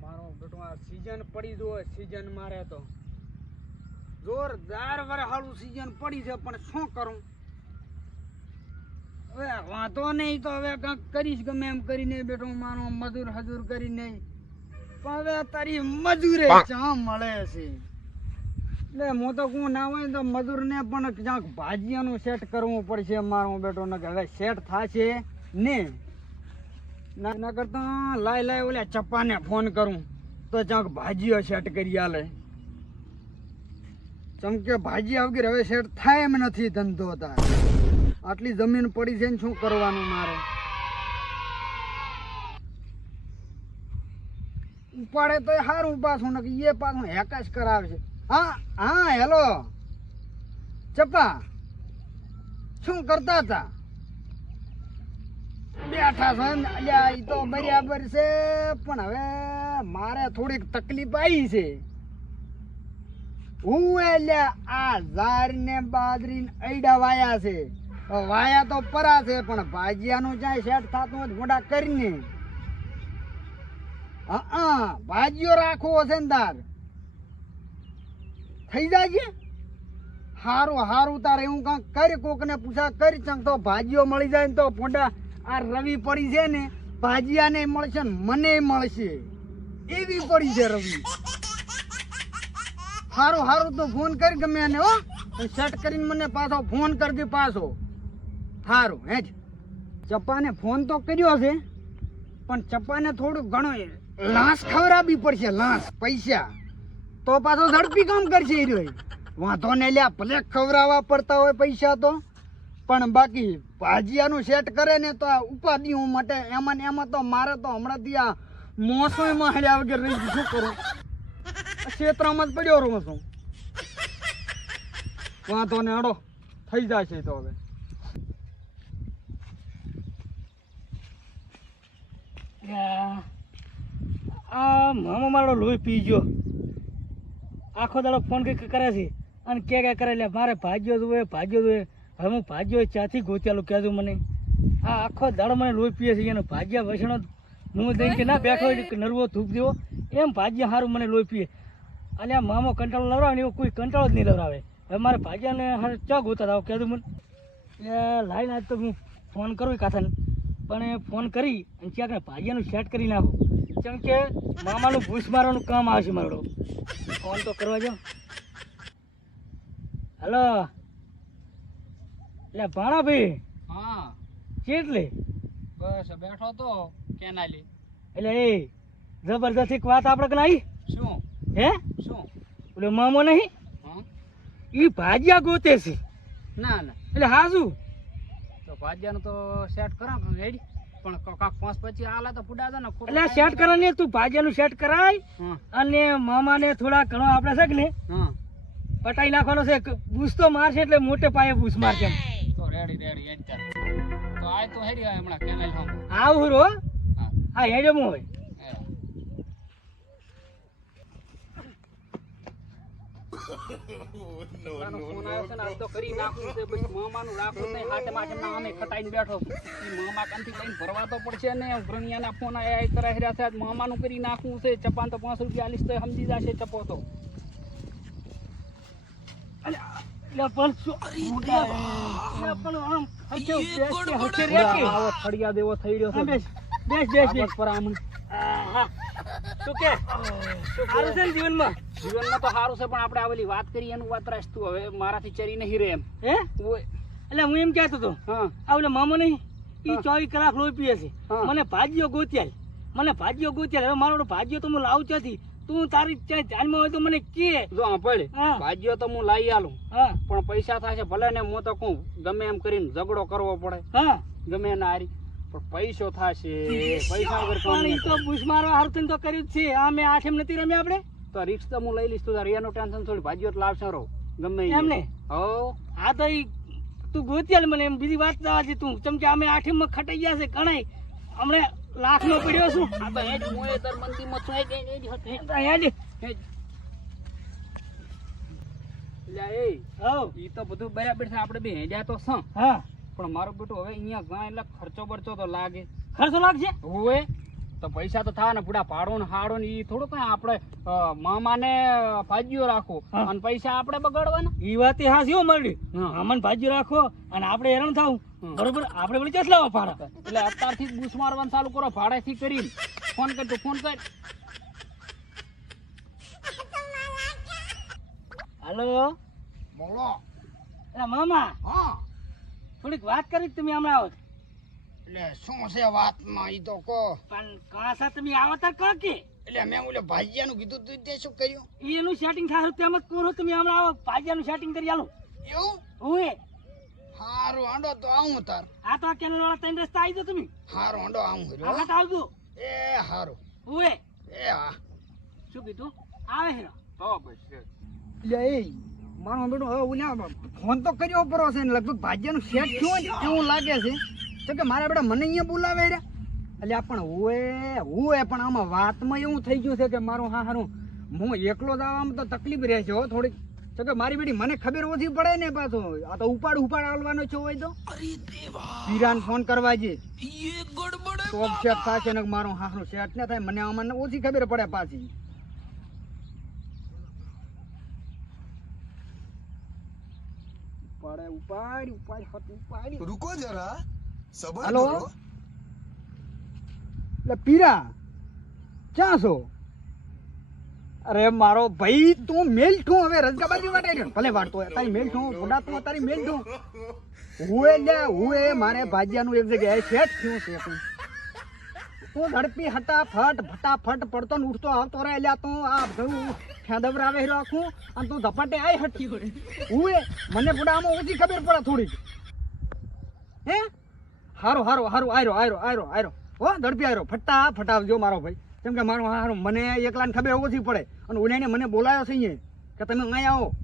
મારો બેટો આ સીઝન પડી દો સીઝન મારે તો. જોરદાર વરહાળું સીઝન પડી છે પણ શું કરું? હવે વાંધો નહીં તો હવે કંઈક કરીશ ગમે એમ કરીને બેટો મારો મજૂર હજૂર કરીને. પણ હવે તારી મજૂરે ચા મળે છે. એટલે હું તો કોઈ ના હોય તો મજૂરને પણ ક્યાંક ભાજીયાનું સેટ કરવું પડશે મારો બેટો ને હવે સેટ થશે ને. ના ના કરતા લાય લાય ઓલા ચપ્પાને ફોન કરું. તો ચાંક ભાજીઓ સેટ કરી આલે. ચમકે ભાજી આવગી હવે સેટ થાય એમ નથી ધંધો તાર. આટલી જમીન પડી છે ને શું કરવાનું મારે? ઉપાડે તો સારું પાછું ને એ પાછું હેકાશ કરાવે છે હા હા, હેલો. ચપ્પા, શું કરતા હતા? બેઠા છે અલ્યા એ તો બરાબર છે, પણ હવે મારે થોડીક તકલીફ આવી છે. હું એટલે આ ઝાર ને બાદરી ઐડા વાયા છે. વાયા તો પરા છે, પણ ભાજીયાનું જ્યાં સેટ થતું હોય મોઢા કરીને. હા ભાજીઓ રાખવો છે ને તાર. થઈ જાય હારું હારું, તારે એવું કાંક કરી કોક ને પૂછા, કરી ચંક તો ભાજીઓ મળી જાય ને તો ફોંડા આ રવિ પડી છે ને, ભાજીયાને મળશે ને મને મળશે. એવી પડી છે રવિ. હારું હારું તો ફોન કરી ગમે એને, હો. સેટ કરીને મને પાછો ફોન કરજે પાછો. હારું, હે ચપ્પાને ફોન તો કર્યો છે, પણ ચપ્પાને થોડું ઘણો લાંસ ખવડાવવી પડશે લાંસ પૈસા. તો પાછો ઝડપી કામ કરશે એ રહ્યો વાંધો ને લ્યા, ભલે ખવડાવવા પડતા હોય પૈસા તો. પણ બાકી ભાજીયાનું સેટ કરે ને તો આ માટે એમાં ને એમાં તો મારે તો હમણાંથી આ મોસમીમાં હળ્યા વગર રહી. શું કરું? ક્ષેત્રમાં જ પડ્યો રહું છું. વાંધો ને હડો, થઈ જશે તો હવે. આ મામા મારો લોહી પી આખો દાડો ફોન કંઈક કરે છે. અને કે કે કરે એટલે મારે ભાગ્યો જોઈએ ભાગ્યો જોઈએ હવે હું ભાગ્યો ચાથી ગોત્યાલું કહેતું મને. આ આખો દાડો મને લોહી પીએ છે, એનો ભાગ્યા વસણો હું દઈ કે ના બેઠો નરવો થૂપ દેવો એમ ભાગ્યા સારું મને લોહી પીએ. અને આ મામો કંટાળો લવરાવે ને એવો કોઈ કંટાળો જ નહીં લવરાવે. હવે મારે ભાગ્યાને હારે ચા ગોતા દાવ કહેતું મને. એ લાઈને આજ તો હું ફોન કરું કાથાને. પણ ફોન કરી અને ક્યાંક ભાગ્યાનું સેટ કરી નાખું. કેમ કે મામાનું ભૂસ મારવાનું કામ આવશે મારો ફોન તો કરવા જાઉં. હલો. એટલે ભાણાભાઈ હા. કેટલી? બસ બેઠો તો કેનાલી. એટલે એ જબરદસ્ત એક વાત આપણે કને શું? હે? શું? ઓલો મામો નહીં? ઈ ભાજ્યા ગોતે છે. ના ના. એટલે હાજુ તો ભાજ્યાનું તો સેટ કરો રેડી પણ કાક પાંચ પછી આલા તો ફુડા દો ને એટલે સેટ કરો ને તું ભાજ્યાનું સેટ કરાય અને મામાને થોડા ઘણો આપણે છે કે ને પટાઈ નાખવાનો છે. ભૂસ તો મારશે એટલે મોટે પાયે ભૂસ મારશે રેડી રેડી એમ કર. તો આ તો હેરી આ હમણાં કેનાલ હમ. આવ રો હા. હા હેડે મુ હોય એ. મારો ફોન આવ્યો છે ને આજ તો કરી નાખવું છે મામાનું રાખવું જ નહીં હાટે માટે ના આમે ખટાઈને બેઠો મામા કાંથી લઈને ભરવા તો પડશે ને ફોન આયા કરાઈ રહ્યા છે મામાનું કરી નાખવું છે ચપાન તો પાંચ રૂપિયા આલીશ તો સમજી જશે ચપો તો એટલે પણ શું એટલે પણ આમ હચે બેસતે હચે રે કે આવો ફળિયા દેવો થઈ રહ્યો છે. બેસ બેસ બેસ બેસ. પર આમ. શું કે? સારું છે જીવનમાં? જીવનમાં તો સારું છે પણ આપણે વાત કરી એનું વાત હવે મારાથી ચરી નહીં રે એમ. હે? એટલે હું એમ કહેતો હતો હા. આ ઓલા મામો નહીં ઈ ચોવીસ કલાક લોહી પીએ છે. મને ભાજીઓ ગોત્યાલ. મને ભાજીઓ ગોત્યાલ. હવે મારો ભાજીઓ તો હું લાવું ત્યાંથી તું તારી ધ્યાનમાં હોય તો મને કે. જો સાંભળ. ભાજીઓ તો હું લાવી આલું. પણ પૈસા થશે ભલે ને હું તો કહું ગમે એમ કરીને ઝઘડો કરવો પડે. હા. ગમે એના હારી. પણ પૈસો થશે પૈસા વગર પણ તો બુશ તો કર્યું જ છે. આ મેં આઠેમ નથી રમ્યા આપણે? તો રિક્ષ તો હું લઈ લઈશ તું તારે એનું ટેન્શન થોડી ભાજીઓ લાવશે રહો ગમે ઈ. એમને? હો. હા તો તું ગોતિયાલ મને એમ બીજી વાત જવા તું. ચમ કે અમે આઠેમમાં ખટાઈ ગયા છે ઘણાય હમણે લાખ નો પડ્યો છું. આ તો મોએ છું હેડ. એ ઈ તો બધું બરાબર છે આપણે બે હેડ્યા તો સં હા. પણ મારો બેટો હવે અહીંયા જાય એટલે ખર્ચો બરચો તો લાગે. ખર્ચો લાગશે? હોવે. તો પૈસા તો થાય ને પૂરા પાડો ને હાડો ને ઈ થોડું કઈ આપણે મામાને ભાજીઓ રાખો. અને પૈસા આપણે બગાડવાના. ઈ વાત હા હાસી મળી. અમન ભાજીઓ રાખો અને આપણે હેરાન થાવ બરોબર? આપણે વળી ચેસ લાવો ભાડા. એટલે અત્યારથી બૂસ મારવાનું ચાલુ કરો ભાડેથી કરી ફોન કર તું ફોન કર. હાલો? બોલો. એ મામા. હા. થોડીક વાત કરી તમે હમણાં આવો. એટલે શું છે વાતમાં? ઈ તો કહો. પણ કાસા તમે આવો તાર કો? કે એટલે મેં ઓલે ભાજીયાનું કીધું તું તે શું કર્યું? એનું સેટિંગ થાય તેમ જ કોરો તમે હમણાં આવો. ભાજીયાનું સેટિંગ કરી આલો. એવું? એ હારું હાંડો તો આવું તાર. આ તો કેનલ વાળા ત્રણ રસ્તા આવી દો તમે. હારું હાંડો આવું આ તો આવજો એ હારું. હું એ હા. શું કીધું? આવે હેરો. તો બસ લે એ મારો બેટો હવે ઓલા ફોન તો કર્યો પરો છે ને લગભગ ભાજ્યાનું સેટ થયું એવું લાગે છે. તો કે મારા બેટા મને અહીંયા બોલાવે રે એટલે પણ ઓએ ઓએ પણ આમાં વાતમાં એવું થઈ ગયું છે કે મારું હા હારું હું એકલો જ તો તકલીફ રહેશે હો થોડીક. તો કે મારી બેટી મને ખબર ઓછી પડે ને પાછો. આ તો ઉપાડ ઉપાડ આવવાનો છો હોય તો. પીરાન ફોન કરવા જે. એ સેટ થાશે ને મારો હાહરો સેટ ન થાય મને આમાં ઓછી ખબર પડે પાછી. પડે ઉપાડ ઉપાડ ઉપાડ. રૂકો જરા. હલો? એટલે પીરા ક્યાં છો? અરે મારો ભાઈ તું મેલ છું હવે રજગાબાજી વાટે ભલે વાટતો તારી મેલ છું ફોડા તું તારી મેલ છું હુએ લે હુએ મારે ભાજિયાનું એક જગ્યાએ સેટ થયું છે તું. તું ઝડપી ફટાફટ ફટાફટ પડતો ને ઉઠતો આવતો રે લ્યા તું આ ભરું ફેદવરાવે રાખું અને તું ઝપાટે આઈ હટી હુએ મને બુડામાં ઓછી ખબર પડે થોડીક. હે? હારો હારો હારો, આયરો આયરો આયરો આયરો. હો ઝડપી આયરો. ફટા ફટાવજો મારો ભાઈ. કેમ કે મારો હારો, મને એકલાને ખબર ઓછી પડે. અને ઓલાને મને બોલાયો છે અહીંયા કે તમે અહીંયા આવો.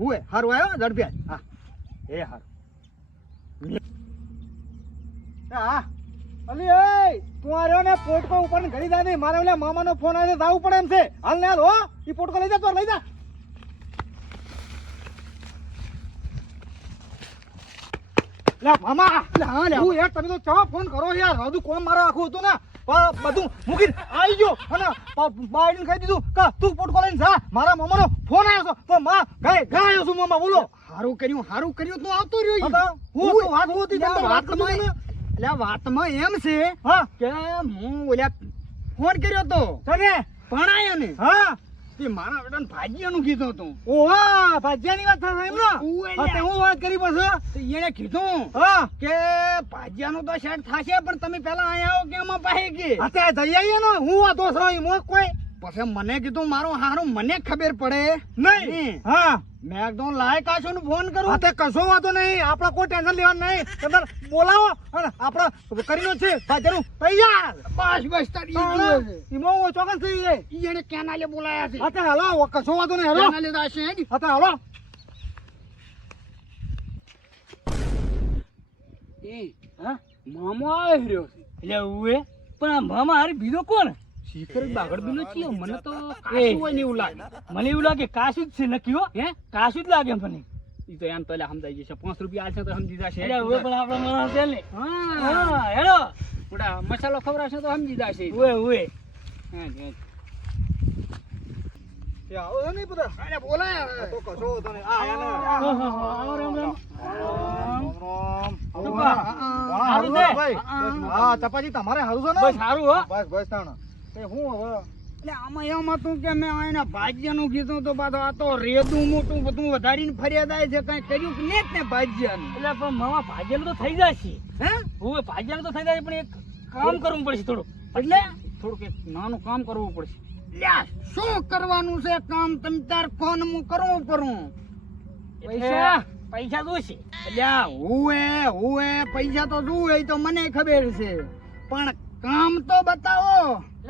હુએ? હારું આવ્યો ઝડપી હા. એ હારું. હા. અલી, એ, તું આ ને પોટકો ઉપર ઘડી જાય મારે મામાનો ફોન આવે છે, જવું પડે એમ છે. હાલ ને હો. એ પોટકો લઈ જા, તો લઈ જા. લે મામા! લે હા લે. હું યાર તમે તો ચા ફોન કરો યાર? હજુ કોમ મારે આખું હતું ને? બધું મૂકી આવી ગયો. અને બાયડીને કહી દીધું કે તું પોટકો લઈને જા. મારા મામાનો ફોન આવ્યો તો માં ગઈ ગઈ આવ્યો છું મામા બોલો. હારું કર્યું હારું કર્યું તું આવતો રહ્યો હું તો વાત હોતી એટલે વાતમાં એમ છે હા. કે હું ઓલા ફોન કર્યો તો. તને ભણાયો ને હા. તે મારા બેટાને ભાજીયાનું કીધું તું ઓહો ભાજીયાની વાત થાય એમ ને? હું વાત કરી પછી? એને કીધું હા. કે ભાજીયાનું તો સેટ થશે પણ તમે પહેલા અહીંયા આવો કે આમાં પાસે કે? અત્યારે જઈ આવીએ ને. હું વાતો છો એમાં કોઈ. પછી મને કીધું મારું હારું મને ખબર પડે. નહીં. હા. મેં એકદમ લાયક આશો ને ફોન કરું. તે કશો વાતો નહીં. આપણે કોઈ ટેન્શન લેવાનું નહીં. તમે બોલાવો અને આપણે કરીનો છે ભાજરું તૈયાર. બસ બસ તારી ઈમો ચોકન થઈ જાય. ઈ એને કેનાલે બોલાયા છે. હા હાલો કશો વાતો નહીં. હાલો. કેનાલે દાશે હે હા હાલો. એ હા? મામો આવી રહ્યો છે. એટલે ઉએ પણ આ મામા હારી બીજો કોણ? શીખર બાગડ બીનો ચિયો મને તો કાશું હોય ને એવું લાગે. મને એવું લાગે કાશું જ છે નક્કી હો હે? કાશું જ લાગે મને. ઈ તો એમ તો સમજાઈ જશે. પાંચ રૂપિયા આલશે તો સમજી જશે. એટલે હવે પણ આપણે માણસ છે ને. હા. હા હેલો. થોડા મસાલો ખવડાવશે તો સમજી જશે. ઉએ ઉએ હા જી. આવો છે ને બધા? અરે બોલાય તો કશો તો ને આ હા, હા, હા, આવો રામ રામ રામ ટૂંકા. છે? હા તમારે હારું છે બસ સારું હો. બસ બસ તાણ. હું હવે? એટલે આમાં એમ હતું કે મેં એના ભાજ્યાનું કીધું તો પાછો આ તો રેદું મોટું બધું વધારીને ફરિયાદ આવે છે કઈ કર્યું કે નહીં ને ભાજ્યાનું? એટલે પણ મામા ભાજેલું તો થઈ જાય છે હે ઉએ ભાજેલું તો થઈ જાય પણ એક કામ કરવું પડશે થોડું. એટલે? થોડુંક એક નાનું કામ કરવું પડશે. લ્યા શું કરવાનું છે કામ? તમે તાર ફોન હું કરવું પડું પૈસા? પૈસા જોઈશે અલ્યા હુએ હુએ પૈસા તો હોય તો મને ખબર છે. પણ કામ તો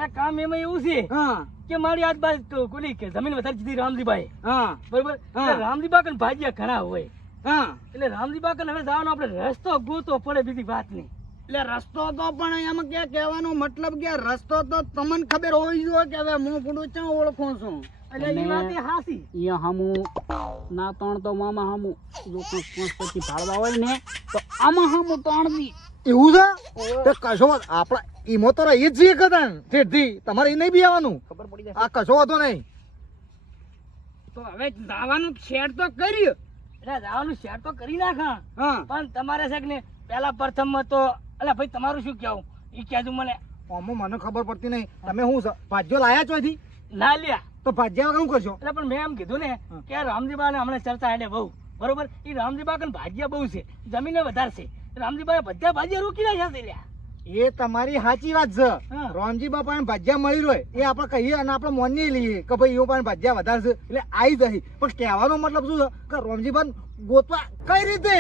કામ એમાં એવું છે કે મારી આજુબાજુ કોની કે જમીન વધારે દીધી રામજીભાઈ હા. બરોબર. રામજીબા કન ભાજ્યા ઘણા હોય. હા. એટલે રામજીબા કન હવે જવાનો આપણે રસ્તો ગોતો પડે બીજી વાત નહીં. એટલે રસ્તો તો પણ એમ કે કહેવાનો મતલબ કે રસ્તો તો તમને ખબર હોવી જોઈએ કે હવે હું પૂડું ચા ઓળખું છું? એટલે એ વાત હાસી એ હમુ ના ત્રણ તો મામા હમુ. જો પાંચ પાંચ પછી હોય ને તો આમાં હમુ ત્રણ દી એવું છે? તો કશો આપણા ઈમો તો રહી જ છીએ કદાચ. ઠેઠથી તમારે એ નહીં બી આવવાનું? ખબર પડી જાય આ કશો વાંધો નહીં. તો હવે દાવાનું શેર તો કર્યું એટલે દાવાનું શેર તો કરી નાખા. હા. પણ તમારે છે કે ને પેલા પ્રથમ તો એટલે ભાઈ તમારું શું કહેવું? એ કહેજો મને. ઓમો મને ખબર પડતી નહીં. તમે શું છે ભાજ્યો લાયા ચોથી ના લ્યા. તો ભાજ્યા વગર શું કરશો? એટલે પણ મેં એમ કીધું ને કે રામજીબા ને હમણાં ચર્ચા એટલે બહુ. બરોબર? એ રામજીબા કે ભાજ્યા બહુ છે. જમીને વધારે છે. રામજીબા બધા ભાગ્ય રોકી નાખ્યા છે લ્યા. એ તમારી સાચી વાત છે. રામજી બાપા ને ભાજ્યા મળી રહ્યો એ આપણે કહીએ અને આપણે મોની લઈએ કે ભાઈ એવો પણ ભાજ્યા વધારે છે. એટલે આવી જશે. પણ કહેવાનો મતલબ શું છે? કે રામજીબા ગોતવા કઈ રીતે?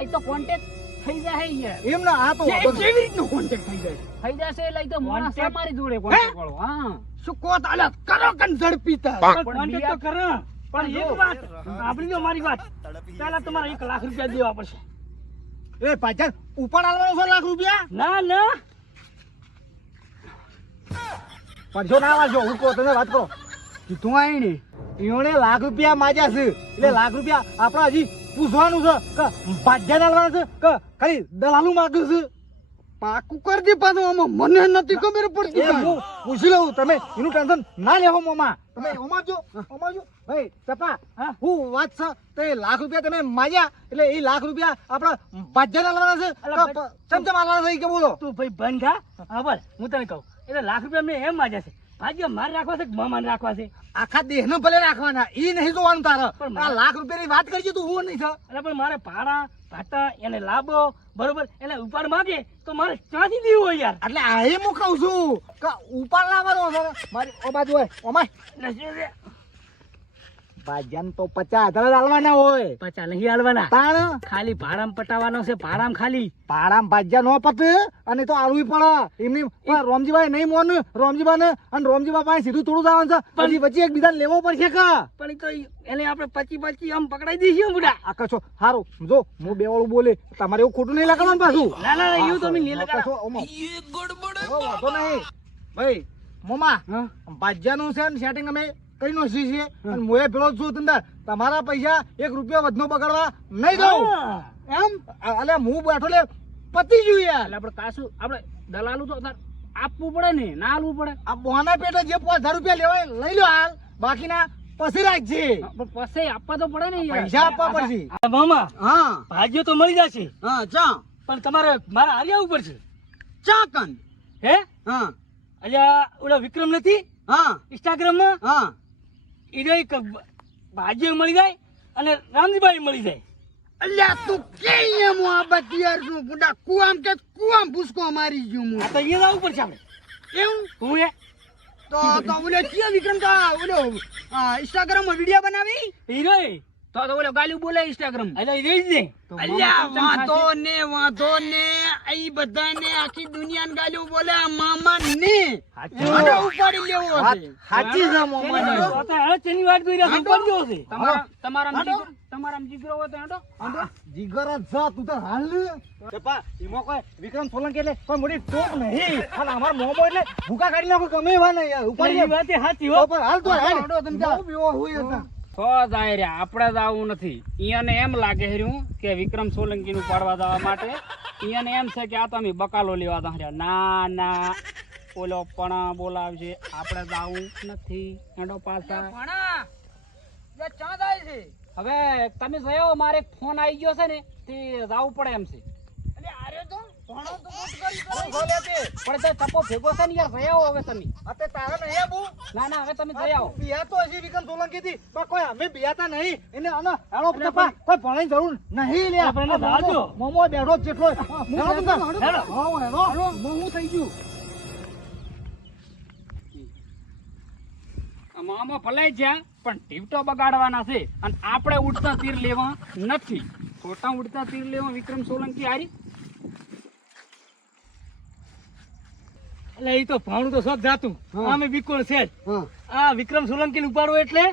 એ તો કોન્ટેક્ટ થઈ જાય એમ ના આ તો કેવી રીતનો કોન્ટેક્ટ થઈ જાય. થઈ જશે એટલે તો માણસ Contact? જોડે contact વાળો હા. શું કોત આલા કરો કન ઝડપી કોન્ટેક્ટ તો કરો. પણ એક વાત આપણી જો મારી વાત. પહેલા તમારે એક લાખ રૂપિયા દેવા પડશે. એ પાછળ ઉપર આલવાનો છે લાખ રૂપિયા? ના ના. પાંચસો ના વાંચો હું કહો તમે વાત કરો. કીધું આવી ને એઓને લાખ રૂપિયા માજ્યા છે. એટલે લાખ રૂપિયા આપણે હજી પૂછવાનું છે કે ભાજ્યા આલવાના છે કે ખાલી દલાલું માગ્યું છે? પાકું કરી દે પાછું આમાં. મને નથી ખબર પડતી હું પૂછી લઉં. તમે એનું ટેન્શન ના લેવો મોમાં. તમે ઓમાં જો ઓમાં જો. ભાઈ ચપા હા? હું વાત છે તો એ લાખ રૂપિયા તમે માયા એટલે એ લાખ રૂપિયા આપણા ભાજ્યા લાવવાના છે? ચમચમ આલવાના છે કે બોલો? તું ભાઈ બંધ થા. હા બોલ હું તને કહું. એટલે લાખ રૂપિયા મેં એમ માજ્યા છે. ભાગ્ય મારે રાખવા છે કે મામાને રાખવા છે? આખા દેહને ભલે રાખવાના ઈ નહીં જોવાનું તારે. પણ આ લાખ રૂપિયાની વાત કરજે તું હું નહીં અરે પણ મારે ભાડા ભાટા એને લાભો બરોબર? એને ઉપાડ માગે તો મારે ક્યાંથી દેવું હોય યાર? એટલે આ હું કહું છું કે ઉપાડ લાવવાનો મારી ઓ બાજુ હોય ઓમાય ભાજ્યાને તો પચાસ હજાર હાલવાના હોય. પચાસ નહીં હાલવાના તાણ? ખાલી ભાડામ પટાવવાનો છે ભાડામ ખાલી. ભાડામ ભાજ્યા નો પતે અને તો આલવી પડે. એમની રોમજીભાઈ નહીં મોન રોમજીભાઈ અને રોમજીબા પાસે સીધું થોડું જવાનું છે. પછી પછી એક બીજા લેવો પડશે કે? પણ તો એને આપણે પચી પચી આમ પકડાઈ દઈશું બુડા. આ કશો? સારું જો હું બે વાળું બોલે. તમારે એવું ખોટું નહીં લગાડવાનું પાછું. ના ના ના, એવું તમે નહીં લગાડો. નહીં. ભાઈ મોમા હા? ભાજ્યાનું છે ને સેટિંગ અમે કઈ નો છીએ અને મોએ પેલો છું તંદર તમારા પૈસા એક રૂપિયો વધનો બગાડવા નહીં દઉં એમ? અલે હું બેઠો લે પતી ગયું યાર. આપણે કાશું આપણે દલાલું તો આપવું પડે ને ના આલવું પડે. આ બોના પેટે જે પાંચ હજાર રૂપિયા લેવાય લઈ લો હાલ. બાકીના પછી રાખજે. પણ પછી આપવા તો પડે ને પૈસા આપવા પડશે. મામા હા. ભાગ્યો તો મળી જશે. હા ચા. પણ તમારે મારે હાર્યા ઉપર છે. ચા કન હે? હા. અલ્યા ઓલા વિક્રમ નથી? હા. ઇન્સ્ટાગ્રામમાં? હા. ઈ ભાજી મળી જાય અને રામજીભાઈ મળી જાય. અલ્યા તું કે એમ આ બતિયાર છું બુડા કુવામ કે કુવામ ભૂસકો મારી ગયું આ હું તો અહીંયા જવું પડશે આપણે. એવું? હું એ? તો તો ઓલે કયો વિક્રમ તો આ ઓલો ઇન્સ્ટાગ્રામમાં વિડિયો બનાવી? હીરો. તો તો ઓલો ગાલી બોલે ઇન્સ્ટાગ્રામ અલ્યા ઈ રહી ને. અલ્યા વાંધો ને વાંધો ને આઈ બધાને આખી દુનિયાને ગાલી બોલે આ મામા ને. મને ઉપાડી લેવો છે. સાચી છે મામા ને. તો હે તેની વાત કરી રહ્યા છે. ઉપર ગયો છે. તમારા તમારા હાંડો. તમારા જીગરો હોય તો હાંડો. આ જીગર જ તું તો હાલ ને. ચપા, એમાં કોઈ વિક્રમ સોલંકી એટલે કોઈ મોટી ટોક નહીં. હાલ અમાર મોમો એટલે ભૂકા કાઢી નાખો ગમે એવા નહીં. યાર ઉપર પણ ઈ વાત સાચી હો. પણ હાલ તો હાલ. હાંડો તમે જાઓ. હોય હતા. તો જાય રહ્યા. આપણે જ આવું નથી. ઈયાને એમ લાગે હર્યું કે વિક્રમ સોલંકી નું પાડવા જવા માટે. ઈયાને એમ છે કે આ તમે બકાલો લેવા તા રહ્યા ના ના. ઓલો પણ બોલાવશે આપણે જ આવું નથી. એનો પાછા. છે. હવે તમે જયો મારે ફોન આવી ગયો છે ને તે જવું પડે એમ છે. પણ તે ભેગો છે ને યાર જયા આવો હવે તમે. આ તે નહીં આબુ? ના ના હવે તમે જયા આવો બિયા તો હજી વિક્રમ સોલંકી થી પણ કોઈ અમે બિયાતા નહીં. એને આનો હાલો ચપા, કોઈ ભણવાની જરૂર નહીં લે આપણે ધારજો. મોમો બેઠો જેટલો હેલો તું તાર. હેલો. હા, હેલો. હું થઈ ગયું. આમાં ભલાઈ જ્યાં પણ ટીવટો બગાડવાના છે. અને આપણે ઉડતા તીર લેવા નથી. ખોટા ઉડતા તીર લેવા વિક્રમ સોલંકી હારી. એટલે એ તો ભાણું તો શોખ જાતું. આમે બિકોણ છે આ વિક્રમ સોલંકી ને ઉપાડો એટલે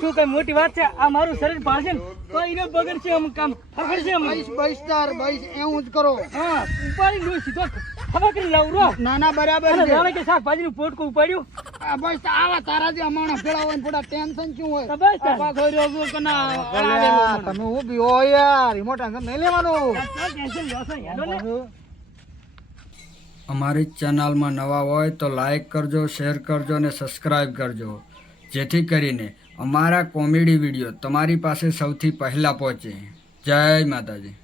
શું કઈ મોટી વાત છે? આ મારું શરીર પાડશે ને તો એને બગડશે આમ કામ ફરફડશે છે બાઈસ બાઈસ તાર બાઈસ એવું જ કરો. હા ઉપાડી લો સીધો ખબર કરી લાવું રો. ના ના બરાબર છે. જાણે કે શાકભાજી નું પોટકું ઉપાડ્યું? આ બસ આવા તારા જે અમાણા ભેળા હોય થોડા ટેન્શન શું હોય? બસ. પાછો રહ્યો કના તમે હું હો યાર એમાં ટેન્શન નહીં લેવાનું. ટેન્શન લો છો, ને. અમારી ચેનલમાં નવા હોય તો લાઈક કરજો, શેર કરજો અને સબસ્ક્રાઈબ કરજો. જેથી કરીને અમારા કોમેડી વીડિયો તમારી પાસે સૌથી પહેલાં પહોંચે. જય માતાજી.